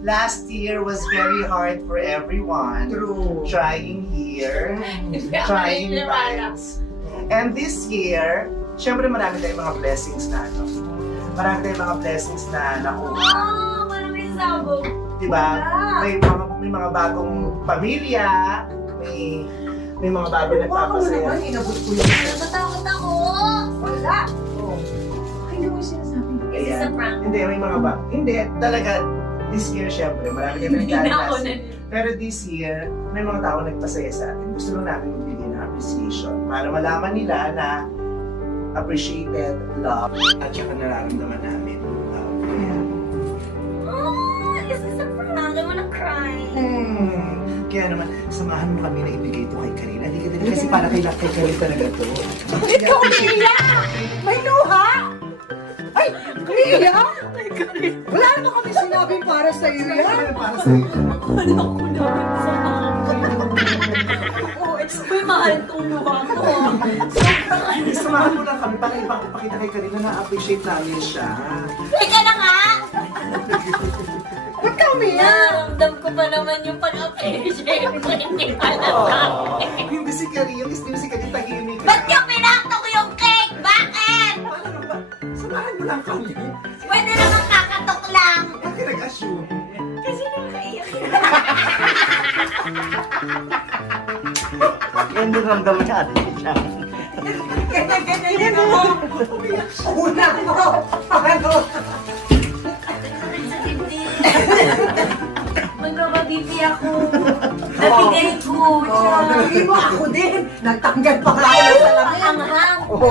last year was very hard for everyone. True. Trying here, trying nights. And this year, syempre marami tayong mga blessings na ano. Marami tayong mga blessings na nakuha. Oh, maraming sabog. Diba? May mga bagong pamilya, may mga bagong nagpapasaya. Inabot ko yun. Natatakot ako. Wala. Oh. Hindi mo yung sinasabi. Is this a Ayan. prank? Hindi, may mga ba? Hindi, talaga, this year syempre, marami kami Hindi na ako nagdadasal. na. Pero this year, may mga tao nagpasaya sa atin. Gusto lang namin magbigay ng appreciation para malaman nila na appreciated, love, at saka nararamdaman namin. Oh, is this a prank? I wanna cry. Kaya naman, samahan mo kami na ibigay ito kay Karina. Hindi ka din kasi para kay Karina talaga to. Ikaw, Lia! May luha! Ay, Lia! Wala naman kami sinabing para sa iyo yan. Para sa iyo. Wala ko naman sa Uy, mahal itong mukha ko. Sobrang Samahan mo lang kami para ipakita kay Karina na appreciate namin siya. Teka na nga! Ba't kami yan? Naramdam ko pa naman yung pag-appreciate mo. Hindi pala sabi. Hindi si Karina, hindi si Karina tahimik. Ba't yung pinakto ko yung cake? Bakit? Ano ba? Samahan mo lang kami. Pwede naman kakatok lang. Ba't ka nag-assume? Kasi nakaiyak. Yan din ramdaman niya, ate siya. Ganyan ako. Una ko. Ano? Magbababibi ako. Nabigay ko. Oh, naging mo ako din. Nagtanggal pa nga ako ng salamin. Anghang.